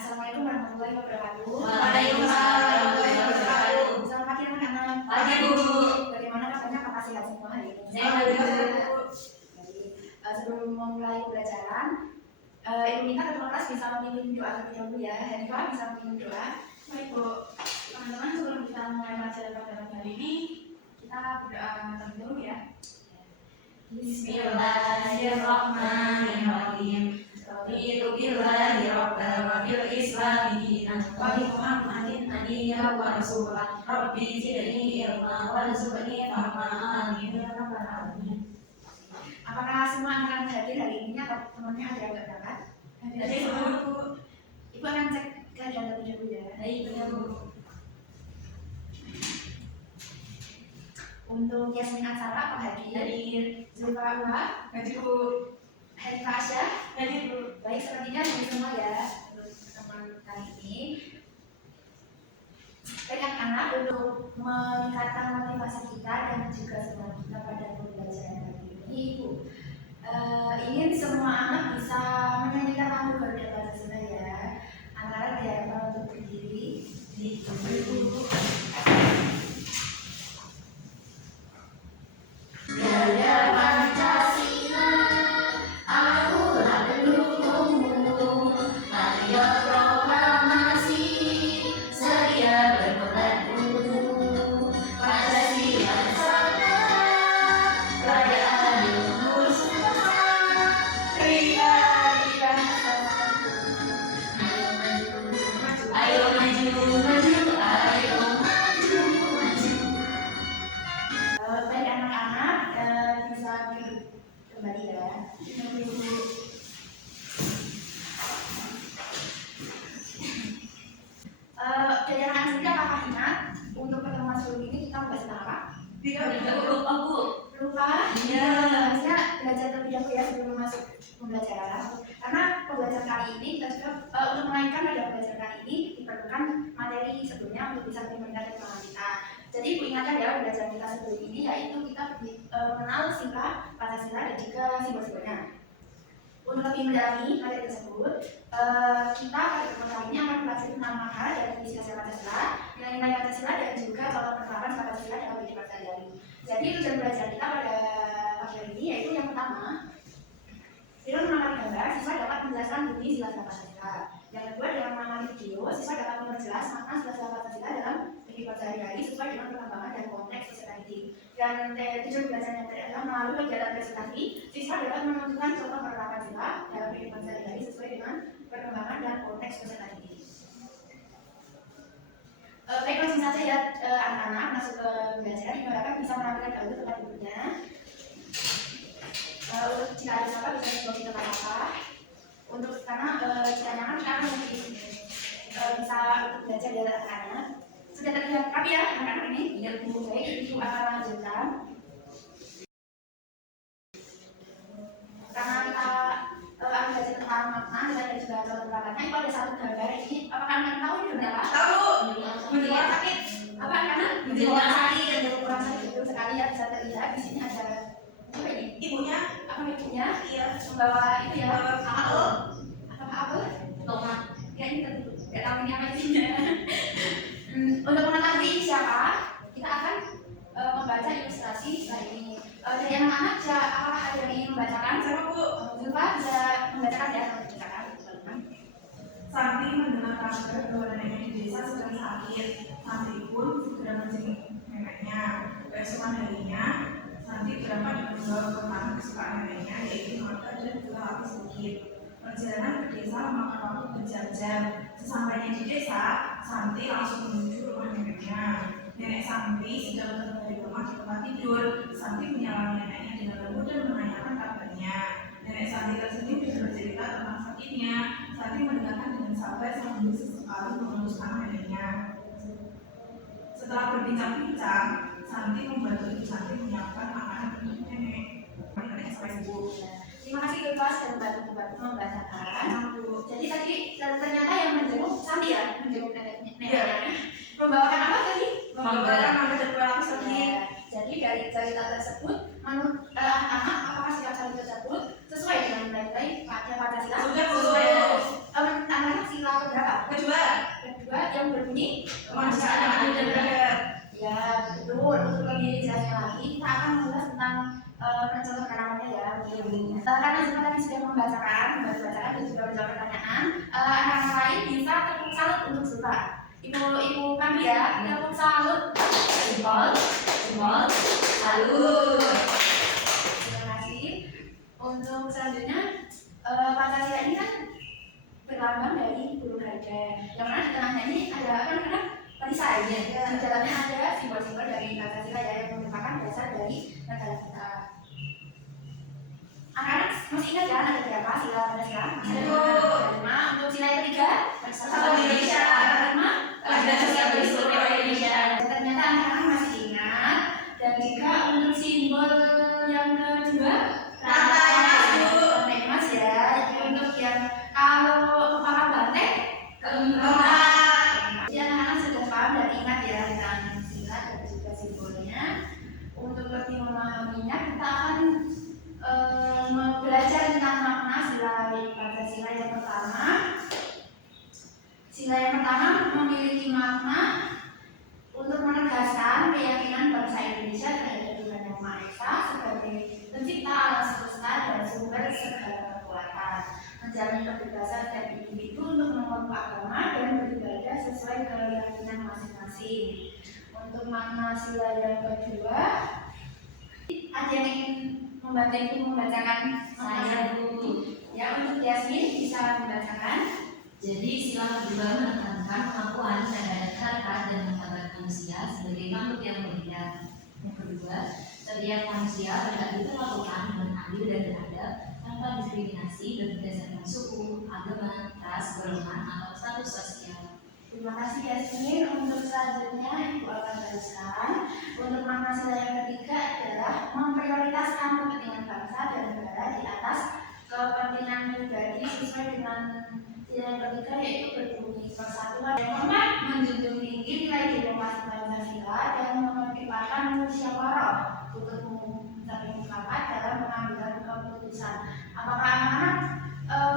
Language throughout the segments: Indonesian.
Assalamualaikum warahmatullahi wabarakatuh. Waalaikumsalam warahmatullahi wabarakatuh. Selamat pagi anak-anak. Pagi Bu. Bagaimana kabarnya? Apakah sehat semua hari ini? Sehat Bu. Sebelum memulai pembelajaran, Ibu minta ketua kelas bisa memimpin doa terlebih dahulu ya. Hanifah bisa memimpin doa. Baik Bu, teman-teman sebelum kita mulai pelajaran pada pagi hari ini, kita berdoa terlebih dahulu ya. Bismillahirrahmanirrahim. Raditu billahi rabban wa bil islami dinan wa bi Muhammadin nabiyyan wa rasulan. Rabbi zidni ilma warzuqni fahma. Amin ya rabbal alamin. Apakah semua anak-anak hadir hari ini atau temannya ada yang nggak berangkat? Hadir Bu. Ibu akan cek keadaan terlebih dahulu ya. Baik Bu. Untuk Yasmin Atsara apa hadir? Zulfa Uha, Hadir Bu. Hanifah Asya. Hadir Bu. Baik, sepertinya hadir semua ya untuk pertemuan kali ini. Baik anak-anak, untuk meningkatkan motivasi kita dan juga semangat kita pada pembelajaran kali ini, Ibu ingin semua anak bisa menyanyikan lagu Garuda Pancasila ya. Anak-anak diharapkan untuk berdiri di Ibu. Garuda Pancasila, aku tak mendukungmu. Maria proklamasi, sedia berkomitmen. Pancasila bersama, kerajaan Nusantara. Ria, ria, ayo maju, maju, ayo maju, maju. Baik anak-anak, bisa duduk kembali ya. Dari anak-anak sendiri apakah ingat untuk pertemuan sebelum ini kita membahas tentang apa? Tidak lupa Bu. Lupa? Iya. Harusnya belajar terlebih dahulu ya sebelum masuk pembelajaran. Karena pembelajaran kali ini kita juga untuk menaikkan pada pembelajaran kali ini diperlukan materi sebelumnya untuk bisa lebih meningkatkan pemahaman kita. Jadi Ibu ingatkan ya pembelajaran kita sebelum ini yaitu kita mengenal singkat Pancasila dan juga simbol-simbolnya. Untuk lebih mendalami materi tersebut, kita pada pertemuan kali ini akan mempelajari 6 makna dari isi dasar Pancasila, nilai-nilai Pancasila dan juga contoh penerapan Pancasila dalam kehidupan sehari-hari. Jadi tujuan belajar kita pada pagi hari ini yaitu yang pertama, dengan mengamati gambar, siswa dapat menjelaskan bunyi sila-sila Pancasila. Yang kedua, dengan mengamati video, siswa dapat memperjelas makna sila-sila Pancasila dalam kehidupan sehari-hari sesuai dengan perkembangan dan konteks society. Dan tujuan belajar yang terakhir adalah melalui kegiatan presentasi, siswa dapat menentukan contoh penerapan sila dalam kehidupan sehari-hari sesuai dengan perkembangan dan konteks society. Baik, langsung saja ya anak-anak masuk ke pembelajaran. Diharapkan bisa menampilkan dahulu tempat duduknya. Untuk jika ada siapa bisa dibawa di tempat apa. Untuk karena jika nyaman kita akan mungkin bisa untuk belajar di anak-anak. Sudah terlihat rapi ya anak-anak ini? Iya Bu. Baik, Ibu akan lanjutkan. Karena kita akan belajar tentang makna dan juga contoh penerapannya. Itu ada satu gambar ini. Apakah anak tahu ini gambar apa? Tahu. Menjelaskan sakit. Apa anak? Menjelaskan sakit. Kurang sakit betul sekali ya, bisa terlihat di sini ada apa ini? Ibunya? Apa ibunya? Iya. Membawa itu ya. Apel. Apa? Tomat. Ya ini tentu tidak tahu ini apa isinya. Untuk mengetahui ini siapa, kita akan membaca ilustrasi slide ini. Dari anak-anak, apakah ada yang ingin membacakan? Sama Bu. Zulfa bisa membacakan ya, silakan. Santi mendengar kabar bahwa neneknya di desa sedang sakit. Santi pun segera menjenguk neneknya. Keesokan harinya, Santi berangkat dengan membawa makanan kesukaan neneknya, yaitu marga dan gula lapis bukit. Perjalanan ke desa memakan waktu berjam-jam. Sesampainya di desa, Santi langsung menuju rumah neneknya. Nenek Santi sedang berada di rumah di tempat tidur. Santi menyalami neneknya dengan lembut dan menanyakan kabarnya. Nenek Santi tersenyum dan bercerita tentang sakitnya. Santi mendengarkan dengan sabar sambil sesekali mengeluskan neneknya. Setelah berbincang-bincang, Santi membantu Ibu Santi menyiapkan makanan untuk nenek. Neneknya sampai sembuh. Terima kasih Zulfa sudah membantu membacakan. Jadi tadi ternyata yang menjenguk Santi ya, menjenguk neneknya. Membawakan apa tadi? Membawakan makanan dan kue lapis lagi. Jadi dari cerita tersebut, menurut anak-anak apakah sikap Santi tersebut sesuai dengan nilai-nilai Pancasila? Sudah sesuai. Anak-anak sila berapa? semuanya ya. Karena Zuma tadi sudah membacakan dan juga menjawab pertanyaan, anak-anak lain bisa tepuk salut untuk Zuma. Ibu kami ya, tepuk salut. Jempol, jempol, salut. Terima kasih. Untuk selanjutnya, Pancasila ini kan berlambang dari burung harga. Yang mana di tengahnya ini ada kan perisai. Di dalamnya ada simbol-simbol dari Pancasila ya, yang merupakan dasar dari negara kita. Anak-anak masih ingat kan ada berapa sila Pancasila? Ada 5. Untuk sila yang ketiga, Bersatu Indonesia. kelima, Ada sosial berhistoria Indonesia. ternyata anak-anak masih ingat. Dan juga untuk simbol yang kedua, rantai emas ya. Untuk yang kalau kepala banteng, Kembang. jadi anak-anak sudah paham dan ingat ya tentang sila dan juga simbolnya. Untuk lebih memahaminya, kita akan belajar tentang makna sila Pancasila yang pertama. Sila yang pertama memiliki makna untuk menegaskan keyakinan bangsa Indonesia terhadap Tuhan Yang Maha Esa sebagai pencipta alam semesta dan sumber segala kekuatan, menjamin kebebasan setiap individu untuk memeluk agama dan beribadah sesuai keyakinan masing-masing. Untuk makna sila yang kedua, ada yang ingin membantu membacakan Saya Bu. ya? Untuk Yasmin bisa membacakan. Jadi sila kedua menekankan kemampuan terhadap harkat dan martabat manusia sebagai makhluk yang mulia. Yang kedua, setiap manusia berhak diperlakukan dengan adil dan beradab tanpa diskriminasi berdasarkan suku, agama, ras, golongan, atau status sosial. Terima kasih Yasmin. Untuk selanjutnya Ibu akan teruskan. Untuk makna sila yang ketiga adalah memprioritaskan kepentingan bangsa dan negara di atas kepentingan pribadi sesuai dengan sila yang ketiga, yaitu berbunyi persatuan. Yang keempat, menjunjung tinggi nilai demokrasi Pancasila dan mengedepankan musyawarah untuk mencapai mufakat dalam pengambilan keputusan. Apakah anak-anak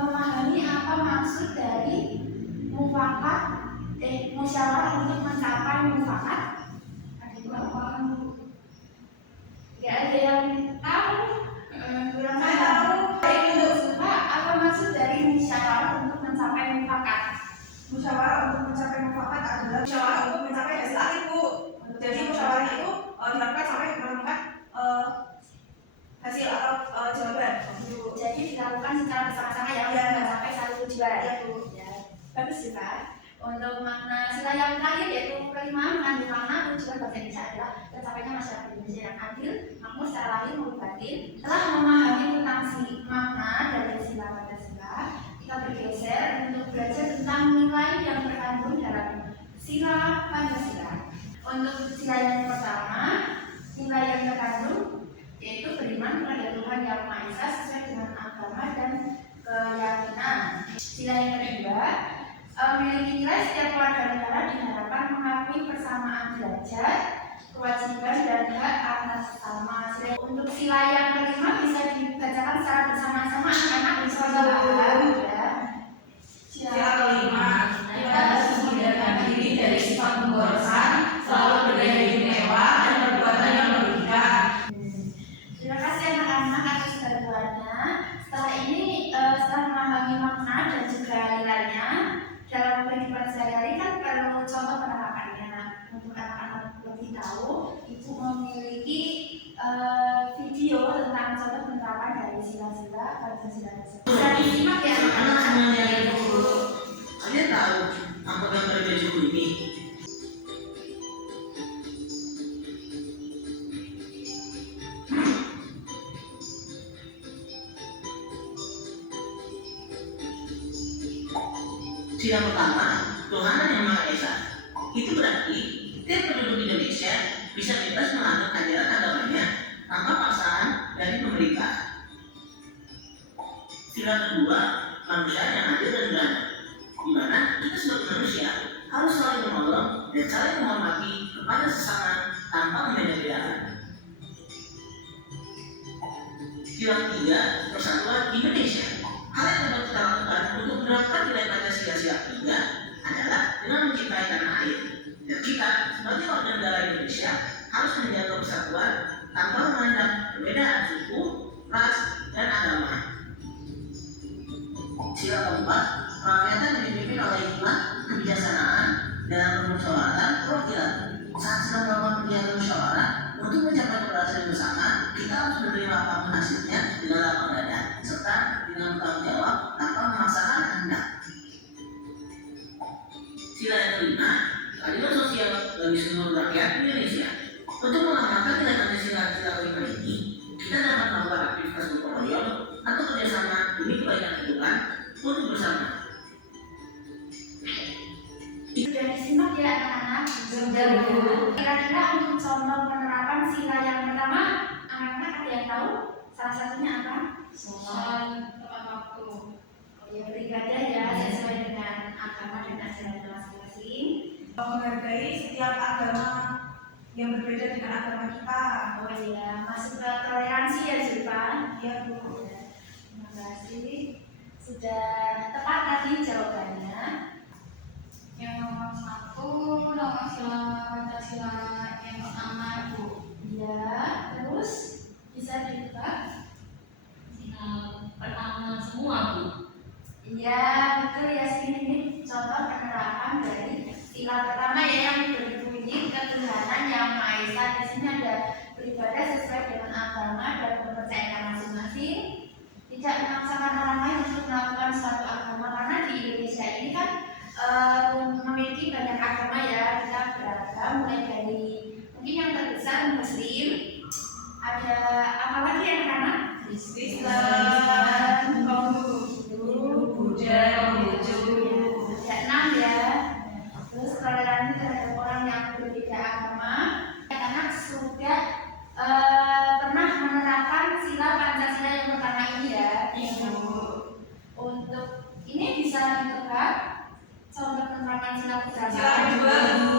memahami apa maksud dari mufakat? Musyawarah untuk mencapai mufakat? Ada dua orang. Ya, ada yang tahu? Kurang tahu. Ibu Suka, apa maksud dari musyawarah untuk mencapai mufakat? Musyawarah untuk mencapai mufakat adalah musyawarah untuk mencapai hasil akhir, Bu. Jadi musyawarah itu dilakukan sampai menemukan hasil atau jawaban. Jadi dilakukan secara bersama-sama ya untuk mencapai satu tujuan. Iya, Bu. Ya, bagus juga. Untuk makna sila yang terakhir yaitu kelima, mengandung makna tujuan bangsa Indonesia adalah tercapainya masyarakat Indonesia yang adil, makmur secara lahir maupun batin. Setelah memahami tentang makna dari sila Pancasila, kita bergeser untuk belajar tentang nilai yang terkandung dalam sila Pancasila. Untuk sila yang pertama, nilai yang terkandung yaitu beriman kepada Tuhan Yang Maha Esa sesuai dengan agama dan keyakinan. Sila yang kedua, memiliki nilai setiap warga negara diharapkan mengakui persamaan derajat, kewajiban dan hak atas sesama. Untuk sila yang kelima bisa dibacakan secara bersama-sama, anak-anak bisa paham ya. Sila kelima, Kita harus menghindarkan diri dari sifat pemborosan, selalu bergaya hidup mewah, dan perbuatan yang merugikan. Terima kasih anak-anak atas bantuannya. Setelah ini, setelah memahami makna dan juga nilainya dalam kehidupan sehari-hari kan perlu contoh penerapannya. Untuk anak-anak lebih tahu, Ibu memiliki video tentang contoh penerapan dari sila-sila Pancasila tersebut. Bisa disimak ya Anak-anak anak-anak. semuanya itu, kalian tahu apa gambar bajuku ini? Sila pertama, Tuhan Yang Maha Esa. Itu berarti setiap penduduk Indonesia bisa bebas menganut ajaran agamanya tanpa paksaan dari pemerintah. Sila kedua, manusia yang adil dan beradab, di mana kita sebagai manusia harus saling menolong dan saling menghormati kepada sesama tanpa membeda-bedakan. Sila ketiga, persatuan Indonesia. Hal yang dapat kita lakukan untuk menerapkan nilai Pancasila sila ketiga adalah dengan mencintai tanah air. Dan kita sebagai warga negara Indonesia harus menjaga persatuan tanpa memandang perbedaan suku, ras, kedua, rakyatnya dipimpin oleh hikmah, kebijaksanaan, dalam permusyawaratan, perwakilan. Saat sedang melakukan kegiatan musyawarah, untuk mencapai keberhasilan bersama, kita harus menerima apapun hasilnya dengan lapang dada, serta dengan bertanggung jawab tanpa memaksakan kehendak. Sila yang kelima, keadilan sosial bagi seluruh rakyat Indonesia. Untuk mengamalkan tindakan sila-sila kelima ini, kita dapat melakukan aktivitas gotong royong atau kerjasama demi kebaikan lingkungan untuk bersama. Sudah disimak ya anak-anak? Sudah, Bu. Kira-kira untuk contoh penerapan sila yang pertama, anak-anak ada yang tahu? Salah satunya apa? Sholat tepat waktu. Ya, beribadah ya sesuai dengan agama dan ajaran masing-masing. Menghargai setiap agama yang berbeda dengan agama kita. Oh iya, masuk ke toleransi ya Zulfa. Iya, Bu. Terima kasih. Sudah tepat tadi jawabannya. Yang nomor 1, nomor Pancasila yang pertama, Bu. Ya, terus bisa dibuka? Sila pertama semua, Bu. Iya, betul ya ini contoh penerapan dari sila pertama ya yang berbunyi ketuhanan yang Maha Esa. Di sini ada beribadah sesuai dengan agama dan kepercayaan masing-masing. Tidak memaksakan orang lain untuk melakukan suatu agama karena di Indonesia ini kan memiliki banyak agama ya, kita beragam mulai dari mungkin yang terbesar Muslim, ada apa lagi anak-anak? Islam, Konghucu, Buddha, Konghucu. ada 6 ya. Terus toleransi terhadap orang yang berbeda agama. Anak-anak sudah pernah menerapkan sila Pancasila yang pertama ini ya. Untuk ini bisa ditebak contoh penerapan sila pertama. Sila kedua, Bu.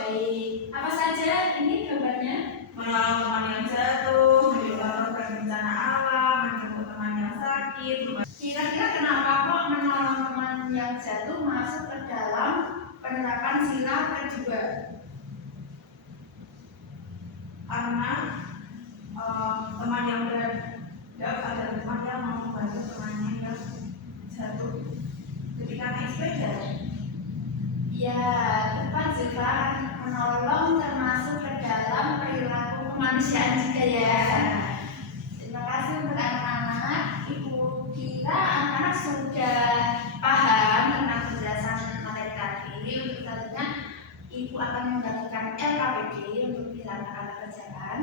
Baik. Apa saja ini gambarnya? Menolong teman yang jatuh, menyebabkan bencana alam, menjemput teman yang sakit. Kira-kira kenapa kok menolong teman yang jatuh masuk ke dalam penerapan sila kedua? Karena teman yang ada teman yang mau membantu temannya yang jatuh ketika naik sepeda. Ya, tepat Zulfa, menolong termasuk ke dalam perilaku kemanusiaan juga ya. Terima kasih untuk anak-anak. Ibu kira anak-anak sudah paham tentang penjelasan materi tadi. Untuk selanjutnya, Ibu akan membagikan LKPD untuk dilakukan kerjaan.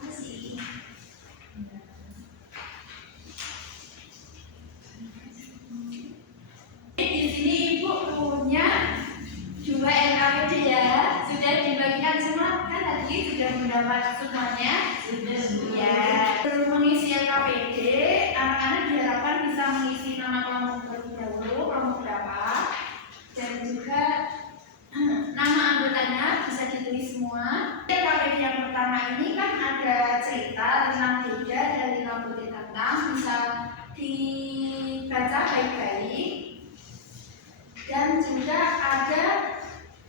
Masih. Di sini Ibu punya 2 LKPD ya. Sudah dibagikan semua kan tadi sudah mendapat semuanya? Sudah, Bu. Ya. Sebelum mengisi LKPD, anak-anak diharapkan bisa mengisi nama kelompok terlebih dahulu, kelompok berapa, dan juga nama anggotanya bisa ditulis semua. LKPD yang pertama ini kan ada cerita tentang beda dari kelompok tentang bisa dibaca baik-baik. Dan juga ada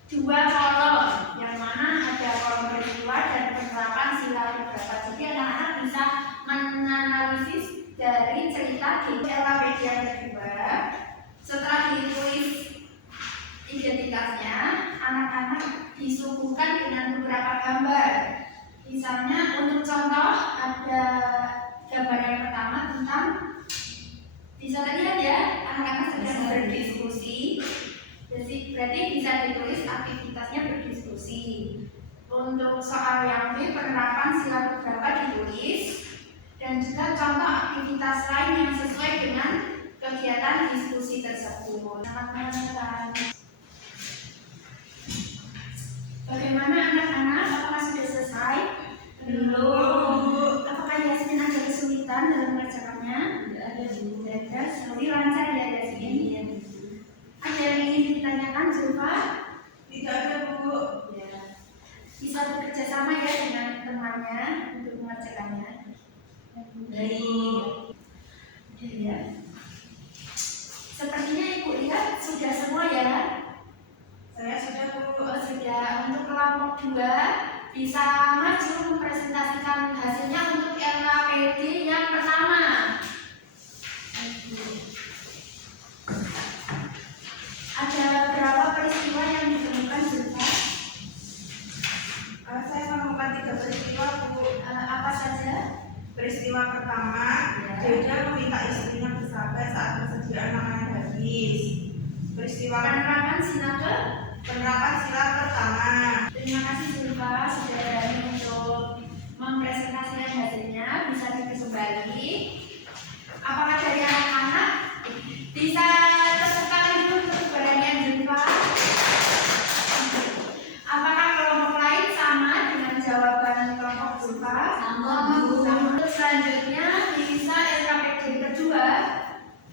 2 kolom, yang mana ada kolom peristiwa dan penerapan sila beberapa. Jadi anak-anak bisa menganalisis dari cerita di LKPD yang kedua. Setelah ditulis identitasnya, anak-anak disuguhkan dengan beberapa gambar. Misalnya untuk contoh ada gambar yang pertama tentang, bisa lihat ya, anak-anak sedang berdiskusi. Jadi berarti bisa ditulis aktivitasnya berdiskusi. Untuk soal yang B, penerapan sila beberapa ditulis, dan juga contoh aktivitas lain yang sesuai dengan kegiatan diskusi tersebut. Selamat menonton. Bagaimana anak-anak? Apakah sudah selesai? Belum. Apakah Yasmin ada kesulitan dalam mengerjakannya? Tidak ada, Bu. Tidak, jadi lancar ya Yasmin. Ada yang ingin ditanyakan, Zulfa? Tidak ada, Bu. Ya. Bisa bekerja sama ya dengan temannya untuk mengerjakannya. Baik. Ya. Sepertinya Ibu lihat sudah semua ya. Saya sudah, Bu. Sudah. Untuk kelompok 2 bisa maju mempresentasikan hasilnya untuk LKPD yang pertama. peristiwa penerapan sila pertama. Terima kasih Zulfa sudah berani untuk mempresentasikan hasilnya. Bisa kembali. Apakah dari anak-anak bisa tersekat dulu untuk keberanian Zulfa? Apakah kelompok lain sama dengan jawaban kelompok Zulfa? Sama. Untuk selanjutnya bisa LKPD kedua.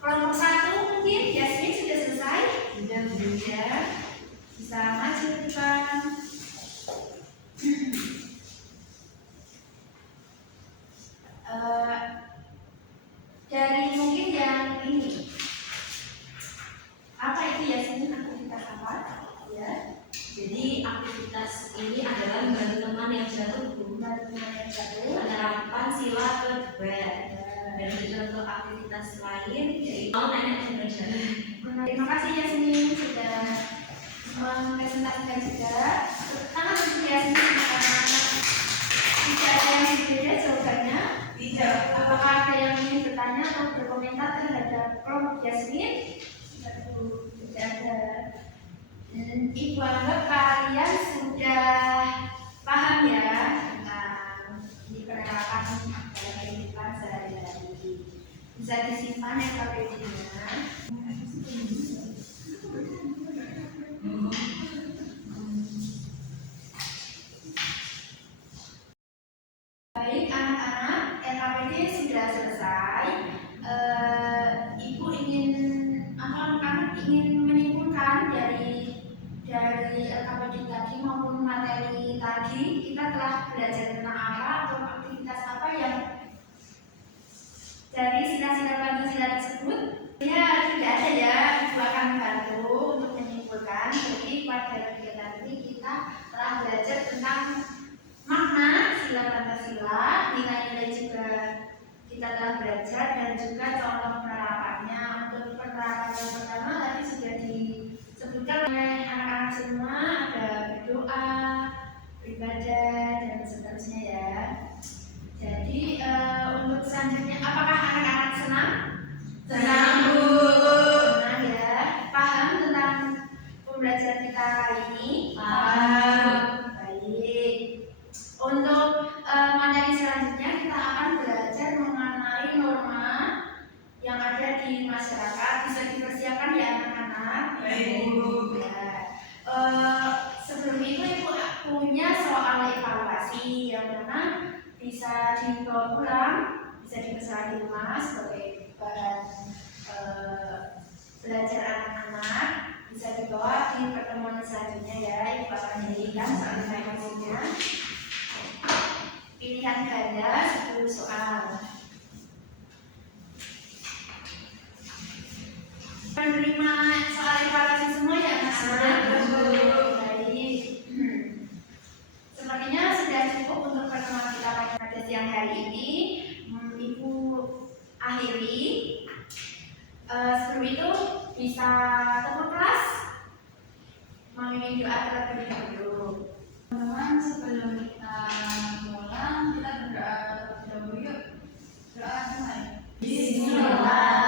Kelompok 1 mungkin Yasmin sudah selesai? Sudah. Bisa maju ke depan. Dari mungkin yang ini, apa itu Yasmin, aktivitas apa? Ya. Jadi aktivitas ini adalah membantu teman yang jatuh. Penerapan sila kedua. Dan untuk aktivitas lain yaitu nenek belajar. Terima kasih Yasmin sudah mempresentasikan juga. Tangan untuk Yasmin. Tidak ada yang berbeda jawabannya. Tidak. Apakah ada yang ingin bertanya atau berkomentar terhadap kelompok Yasmin? Tidak ada. Ibu anggap kalian sudah paham ya tentang ini penerapan dalam kehidupan sehari-hari. Bisa disimpan LKPD-nya. Baik anak-anak, LKPD sudah selesai. Ibu ingin anak-anak ingin menyimpulkan dari LKPD tadi maupun materi tadi, kita telah belajar tentang apa atau aktivitas apa yang dari sila-sila Pancasila tersebut. Ya tidak ada ya, Ibu akan membantu untuk menyimpulkan. Jadi pada kegiatan ini kita telah belajar tentang makna sila Pancasila, nilai-nilai juga kita telah belajar dan juga contoh penerapannya. Untuk penerapan yang pertama tadi sudah disebutkan oleh anak-anak semua, ada berdoa, beribadah dan seterusnya ya. Jadi untuk selanjutnya, apakah anak-anak senang? Senang, Bu. Senang ya. Paham tentang pembelajaran kita kali ini? Paham. Baik. Untuk materi selanjutnya kita akan belajar mengenai norma yang ada di masyarakat. Bisa dipersiapkan ya anak-anak. Baik, Bu. Ya. Sebelum itu Ibu punya soal evaluasi yang mana bisa dibawa pulang, bisa dipesan di rumah sebagai bahan belajar anak-anak. Bisa dibawa di pertemuan selanjutnya ya. Ibu akan jadikan soal evaluasinya. Pilihan ganda 10 soal. Menerima soal evaluasi semua ya anak-anak? Baik. Sepertinya sudah cukup untuk pertemuan kita pada siang hari ini. Ibu akhiri. Sebelum itu bisa tepuk kelas, memimpin doa terlebih dahulu. Teman-teman, sebelum kita pulang, kita berdoa terlebih dahulu yuk. Doa dimulai.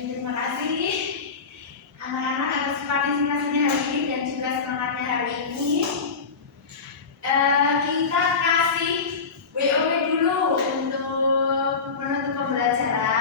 Terima kasih anak-anak atas partisipasinya hari ini dan juga semangatnya hari ini. Kita kasih WOW dulu untuk menutup pembelajaran.